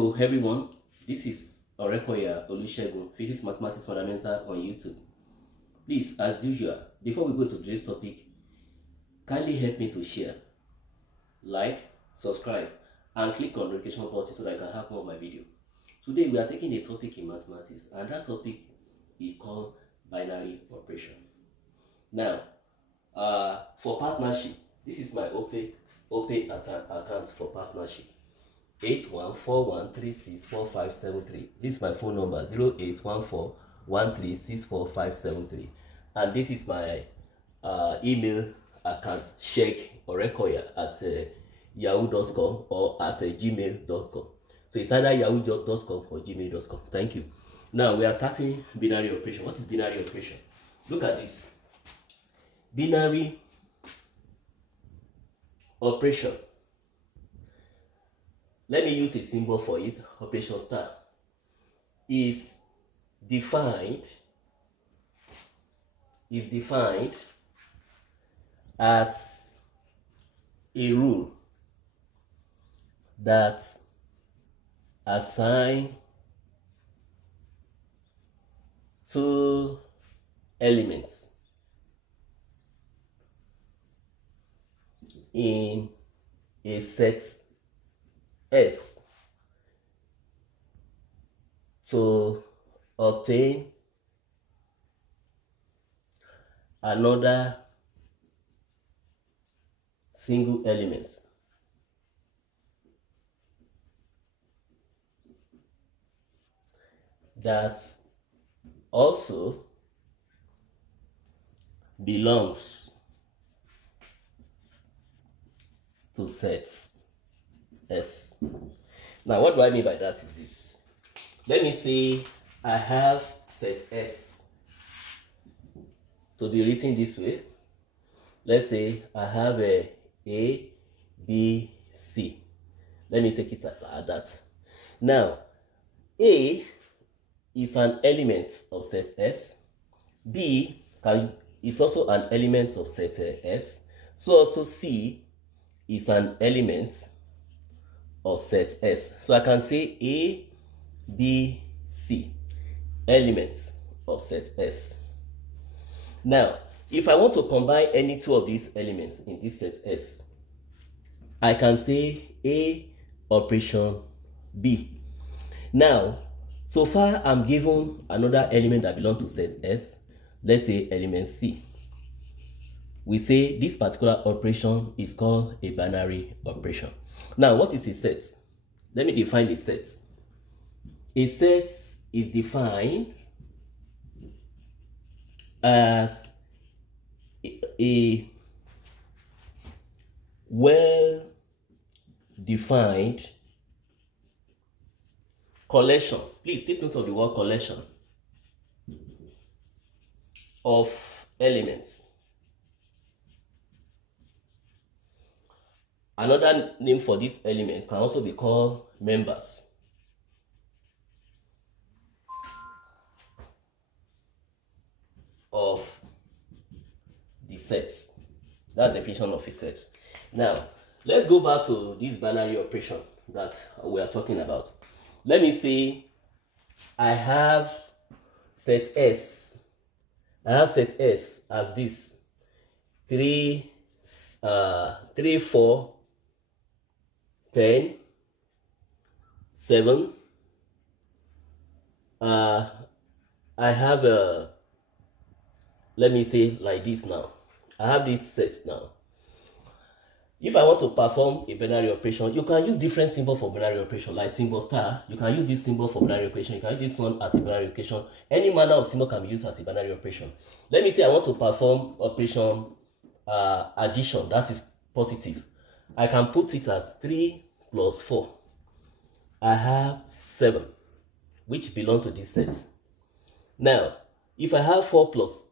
Hello everyone, this is Orekoya Olusegun, Physics Mathematics Fundamental on YouTube. Please, as usual, before we go to today's topic, kindly help me to share, like, subscribe, and click on the notification button so that I can have more of my video. Today we are taking a topic in mathematics, and that topic is called binary operation. Now, for partnership, this is my OPay account for partnership. 8141364573. This is my phone number 081413645573, and this is my email account sheikh@yahoo.com or at gmail.com. So it's either yahoo.com or gmail.com. Thank you. Now we are starting binary operation. What is binary operation? Look at this. Binary operation. Let me use a symbol for it. Operation star is defined as a rule that assigns two elements in a set S to obtain another single element that also belongs to sets S. Now, what do I mean by that is this. Let me say I have set S to be written this way. Let's say I have a B, C. Let me take it like that. Now, A is an element of set S. B is also an element of set S. So also C is an element of set S. So I can say A, B, C, element of set S. Now, if I want to combine any two of these elements in this set S, I can say A operation B. Now, so far I'm given another element that belongs to set S. Let's say element C. We say this particular operation is called a binary operation. Now, what is a set? Let me define a set. A set is defined as a well-defined collection. Please take note of the word collection of elements. Another name for these elements can also be called members of the set. That's the definition of a set. Now, let's go back to this binary operation that we are talking about. Let me say I have set S. I have set S as this 3, 4, 10, 7. I have let me say like this now. I have this set now. If I want to perform a binary operation, you can use different symbols for binary operation, like symbol star. You can use this symbol for binary operation. You can use this one as a binary operation. Any manner of symbol can be used as a binary operation. Let me say I want to perform operation addition, that is positive. I can put it as 3 plus 4. I have 7, which belong to this set. Now, if I have 4 plus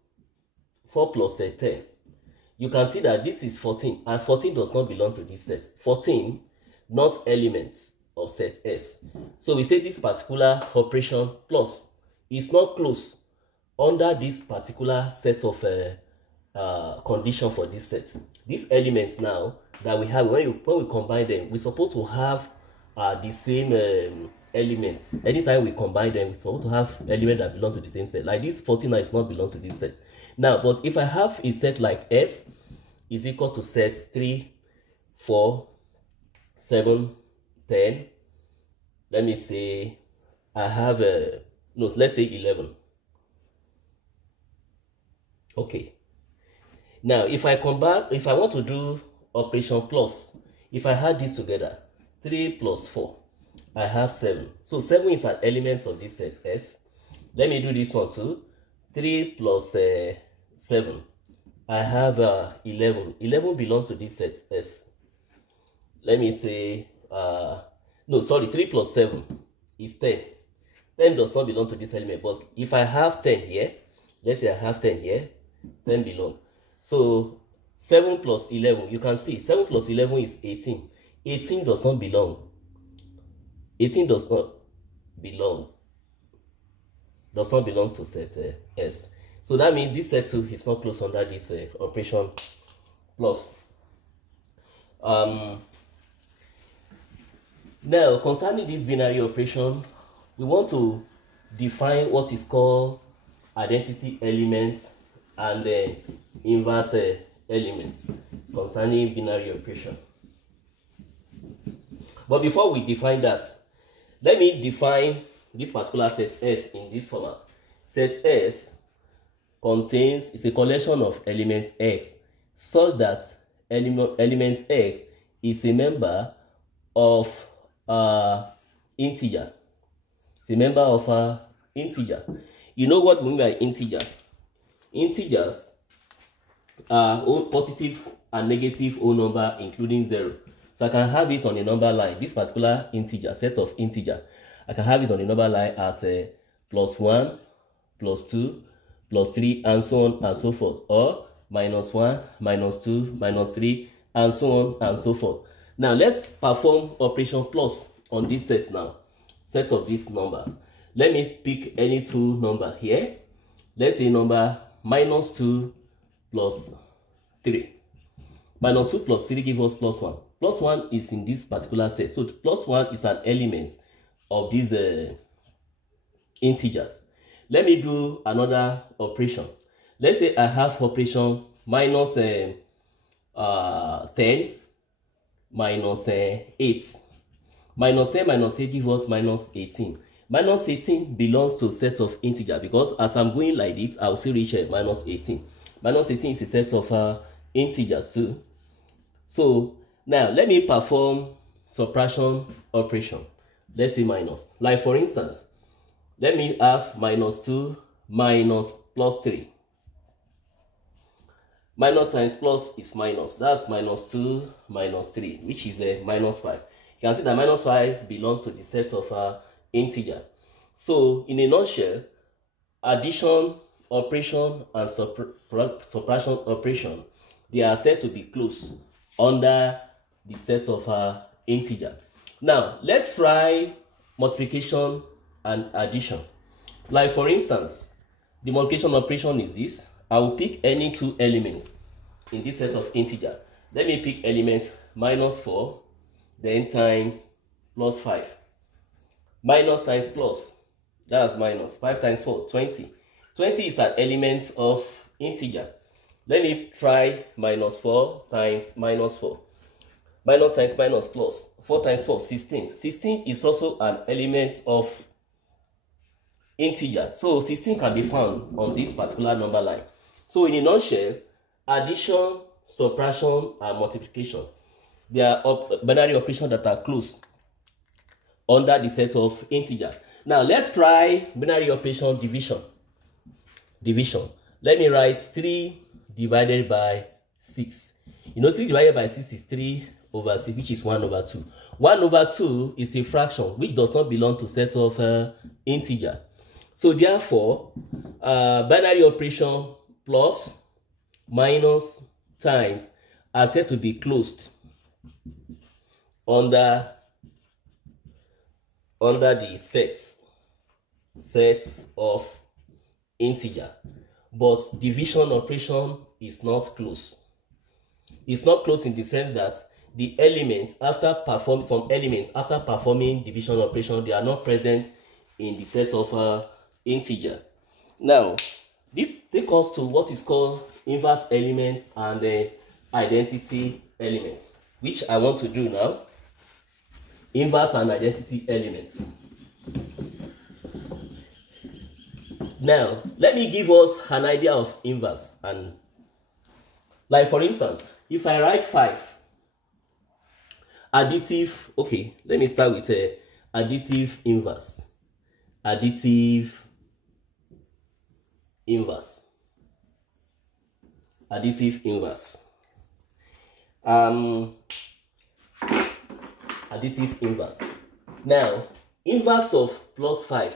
10, you can see that this is 14, and 14 does not belong to this set. 14, not elements of set S. So we say this particular operation plus is not close under this particular set of condition for this set. These elements now that we have, when we combine them, we're supposed to have the same elements. Anytime we combine them, we want to have elements that belong to the same set. Like this 49 is not belong to this set. Now, but if I have a set like S is equal to set 3, 4, 7, 10. Let me say I have a no, let's say 11. Okay. Now, if I want to do operation plus, if I add this together, 3 plus 4, I have 7. So 7 is an element of this set S. Let me do this one too. 3 plus 7, I have 11. 11 belongs to this set S. Let me say, no, sorry, 3 plus 7 is 10. 10 does not belong to this element, but if I have 10 here, let's say I have 10 here, 10 belong. So 7 plus 11, you can see 7 plus 11 is 18. 18 does not belong. 18 does not belong. Does not belong to set S. So that means this set 2 is not closed under this operation plus. Now, concerning this binary operation, we want to define what is called identity elements and inverse elements concerning binary operation. But before we define that, let me define this particular set S in this format. Set S is a collection of element X such that element X is a member of integer. It's a member of integer. You know what we mean by integer? Integers are positive and negative whole number including 0. So I can have it on a number line. This particular integer, set of integer, I can have it on a number line as a +1, +2, +3, and so on and so forth, or -1, -2, -3, and so on and so forth. Now let's perform operation plus on this set now. Set of this number. Let me pick any two number here. Let's say number -2 plus 3. -2 plus 3 gives us +1. +1 is in this particular set. So +1 is an element of these integers. Let me do another operation. Let's say I have operation minus 10 minus 8. Minus 10 minus 8 gives us -18. -18 belongs to a set of integer because as I'm going like this, I'll still reach -18. -18 is a set of integer too. So now let me perform subtraction operation. Let's say minus. Like for instance, let me have -2 minus +3. Minus times plus is minus. That's -2 minus 3, which is a -5. You can see that -5 belongs to the set of integer. So in a nutshell, addition operation and subtraction operation, they are said to be close under the set of integer. Now let's try multiplication and addition. Like for instance, the multiplication operation is this. I will pick any two elements in this set of integer. Let me pick element -4, then times +5. Minus times plus, that's minus. 5 times 4, 20. 20 is an element of integer. Let me try -4 times -4. Minus times minus plus. 4 times 4, 16. 16 is also an element of integer. So 16 can be found on this particular number line. So in a nutshell, addition, subtraction, and multiplication, they are binary operations that are close under the set of integer. Now let's try binary operation division. Let me write 3 divided by 6. You know 3 divided by 6 is 3/6, which is 1/2. 1/2 is a fraction which does not belong to set of integer. So therefore, binary operation plus, minus, times are said to be closed under the sets of integer, but division operation is not close. It's not close in the sense that the elements after performing division operation, they are not present in the set of integer. Now, this takes us to what is called inverse elements and identity elements, which I want to do now. Inverse and identity elements. Now, let me give us an idea of inverse. And like for instance, if I write 5, additive, okay, let me start with additive inverse. Additive inverse. Additive inverse. Additive inverse. Now, inverse of plus 5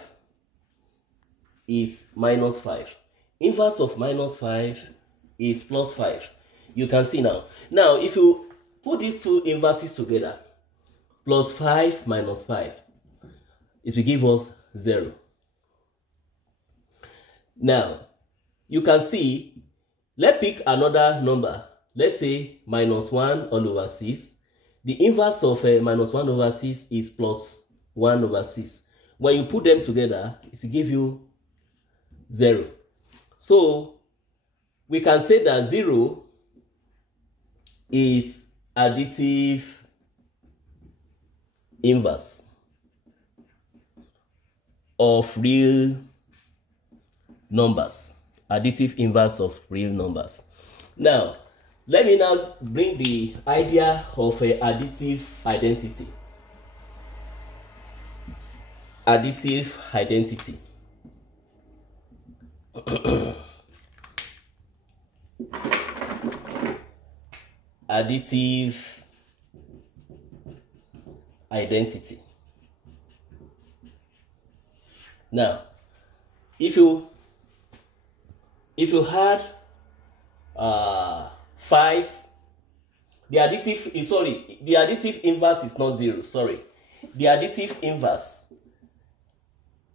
is minus 5. Inverse of minus 5 is plus 5. You can see now. Now, if you put these two inverses together, plus 5 minus 5, it will give us 0. Now, you can see, let's pick another number. Let's say minus 1 all over 6. The inverse of minus 1 over 6 is plus 1 over 6. When you put them together, it will give you 0. So, we can say that 0 is additive inverse of real numbers. Additive inverse of real numbers. Now, let me now bring the idea of a additive identity. Additive identity. Additive identity. Now, if you had 5, the additive inverse is not 0. Sorry, the additive inverse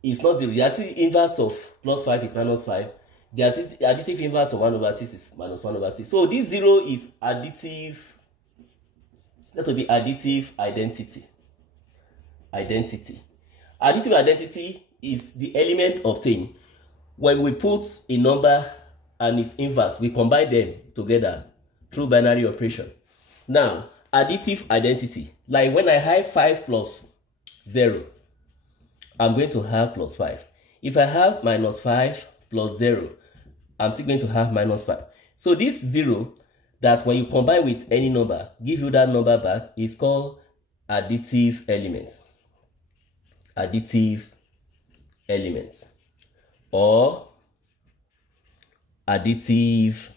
is not 0. The additive inverse of plus 5 is minus 5. The additive inverse of 1 over 6 is minus 1 over 6. So this 0 is additive. That will be additive identity. Additive identity is the element obtained when we put a number and its inverse. We combine them together through binary operation. Now, additive identity, like when I have 5 plus 0, I'm going to have plus 5. If I have minus 5 plus 0, I'm still going to have minus 5. So this 0 that when you combine with any number, give you that number back, is called additive element. Additive element. Or additive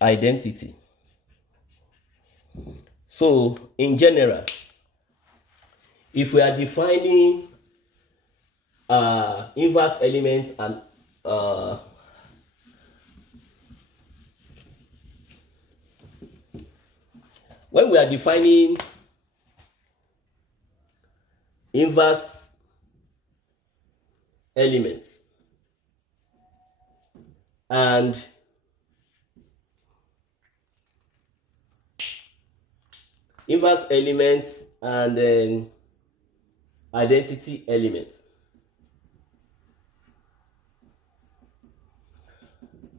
identity. So, in general, if we are defining inverse elements and when we are defining inverse elements and then identity elements.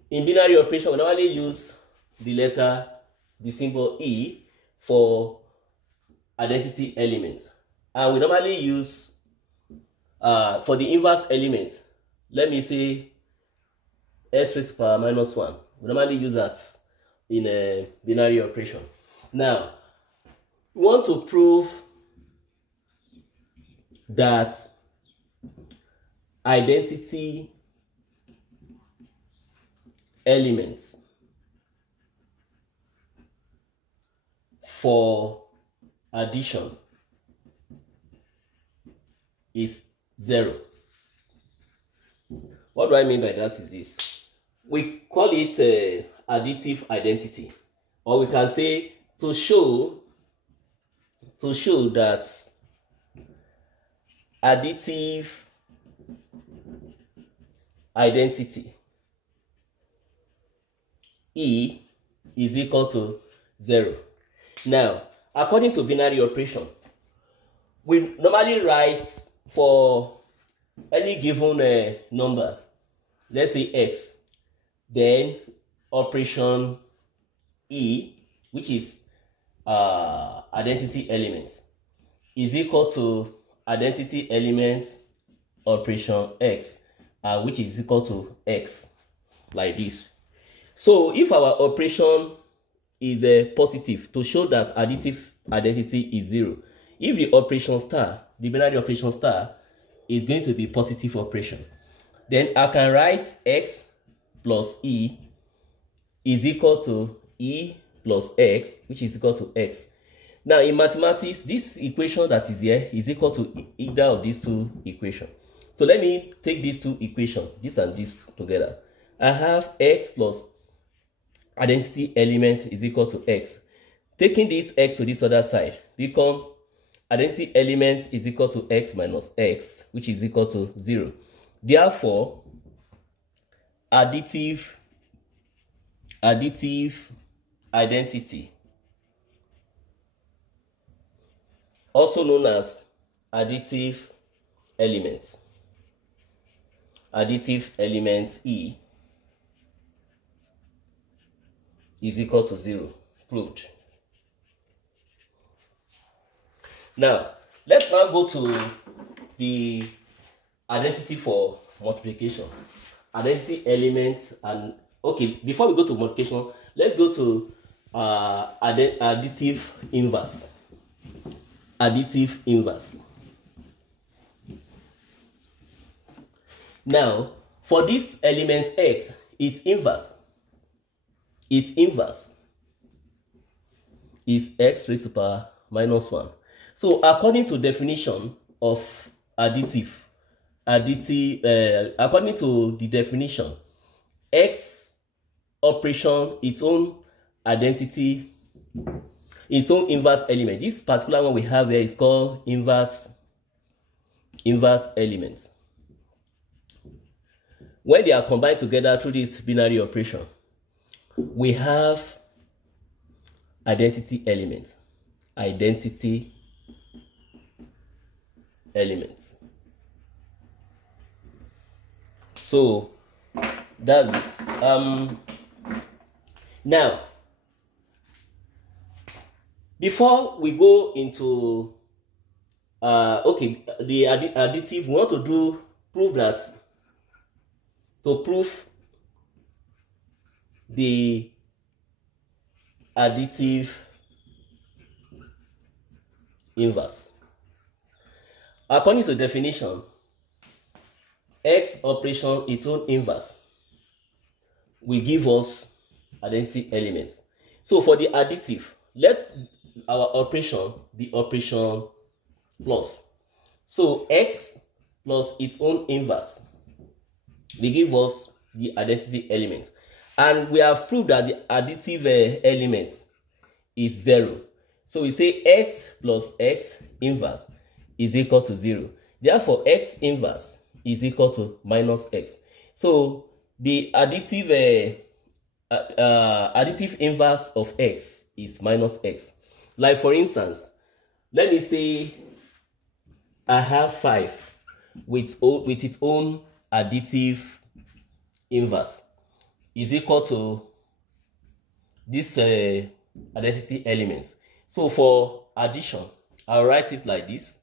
In binary operation, we normally use the symbol E for identity elements. And we normally use, for the inverse element, let me say s raised to power minus 1. We normally use that in a binary operation. Now, we want to prove that identity elements for addition is 0. What do I mean by that is this. We call it additive identity, or we can say to show that additive identity E is equal to 0. Now, according to binary operation, we normally write for any given number, let's say x, then operation E, which is identity element, is equal to identity element operation x, which is equal to x, like this. So if our operation is positive, to show that additive identity is 0, if the operation star, the binary operation star, is going to be positive operation, then I can write x plus E is equal to E plus x, which is equal to x. Now in mathematics, this equation that is here is equal to either of these two equations. So let me take these two equations, this and this together. I have x plus identity element is equal to x. Taking this x to this other side, become identity element is equal to x minus x, which is equal to 0. Therefore, additive identity, also known as additive element E, is equal to 0. Proved. Now, let's now go to the identity for multiplication. Identity element, and okay, before we go to multiplication, let's go to additive inverse. Additive inverse. Now, for this element x, its inverse is x raised to the power minus 1. So according to definition of additive, according to the definition, x operation, its own identity, its own inverse element. This particular one we have here is called inverse element. When they are combined together through this binary operation, we have identity element. So that's it. Now, before we go into the additive, we want to prove the additive inverse. According to the definition, x operation, its own inverse, will give us identity elements. So for the additive, let our operation be operation plus. So x plus its own inverse will give us the identity element. And we have proved that the additive element is 0. So we say x plus x inverse is equal to 0. Therefore, x inverse is equal to minus x. So the additive inverse of x is minus x. Like for instance, let me say I have 5 with its own additive inverse is equal to this identity element. So for addition, I'll write it like this.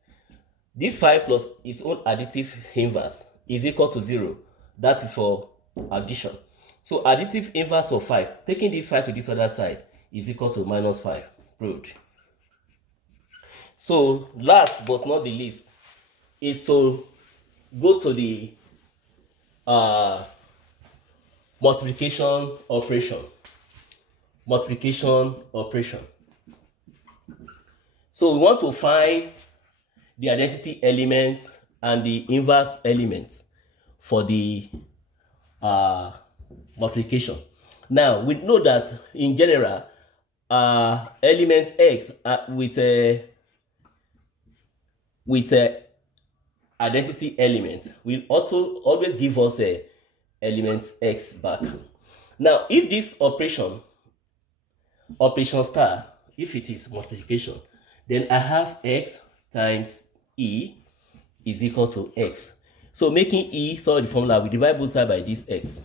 This 5 plus its own additive inverse is equal to 0. That is for addition. So additive inverse of 5, taking this 5 to this other side, is equal to minus 5. Proved. So last but not the least is to go to the multiplication operation. So we want to find the identity element and the inverse elements for the multiplication. Now we know that in general, element x with identity element will also always give us a element x back. Now if this operation operation star, if it is multiplication, then I have x times e is equal to x. So making e solve the formula, we divide both sides by this x.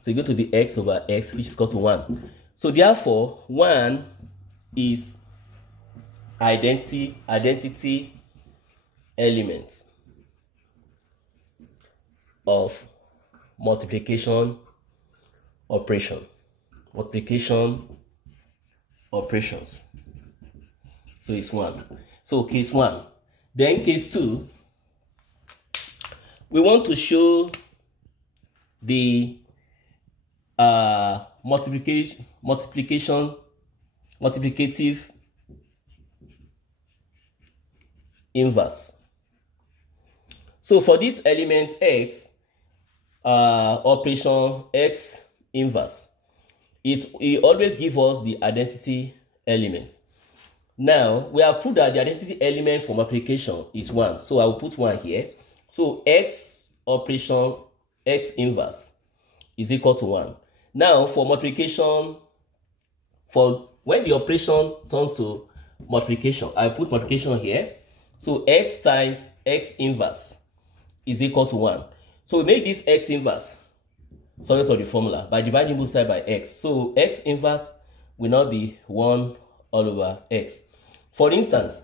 So it's going to be x over x, which is equal to 1. So therefore, 1 is identity element of multiplication operations. So it's 1. So case 1. Then case 2, we want to show the multiplicative inverse. So for this element x, operation x inverse, it always gives us the identity element. Now we have proved that the identity element for multiplication is 1, so I will put 1 here. So x operation x inverse is equal to 1. Now for multiplication, for when the operation turns to multiplication, I put multiplication here. So x times x inverse is equal to 1. So we make this x inverse subject to the formula by dividing both sides by x. So x inverse will now be 1 all over x. For instance,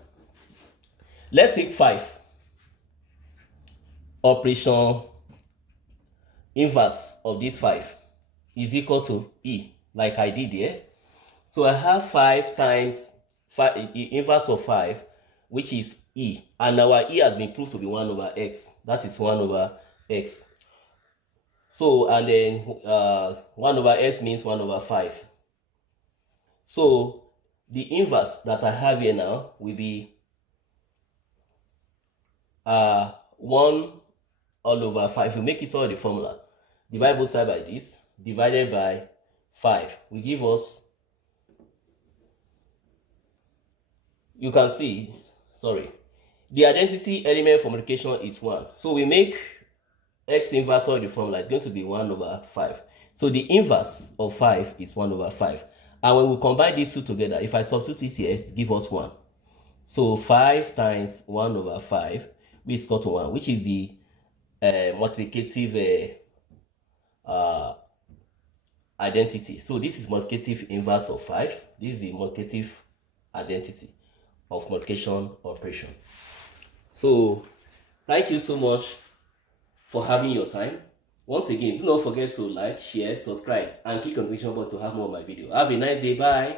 let's take 5. Operation inverse of this 5 is equal to e, like I did here. So I have 5 times 5, inverse of 5, which is e, and our e has been proved to be 1 over x. That is 1 over x. So, and then 1 over x means 1 over 5. So the inverse that I have here now will be 1 all over 5. We make it solve the formula. Divide both sides by this, divided by 5 will give us, you can see, the identity element for multiplication is 1. So we make x inverse of the formula is going to be 1 over 5. So the inverse of 5 is 1 over 5. And when we combine these two together, if I substitute this here, it gives us 1. So 5 times 1 over 5, which is equal to 1, which is the multiplicative identity. So this is multiplicative inverse of 5. This is the multiplicative identity of multiplication operation. So thank you so much for having your time. Once again, do not forget to like, share, subscribe, and click on the notification button to have more of my video. Have a nice day. Bye.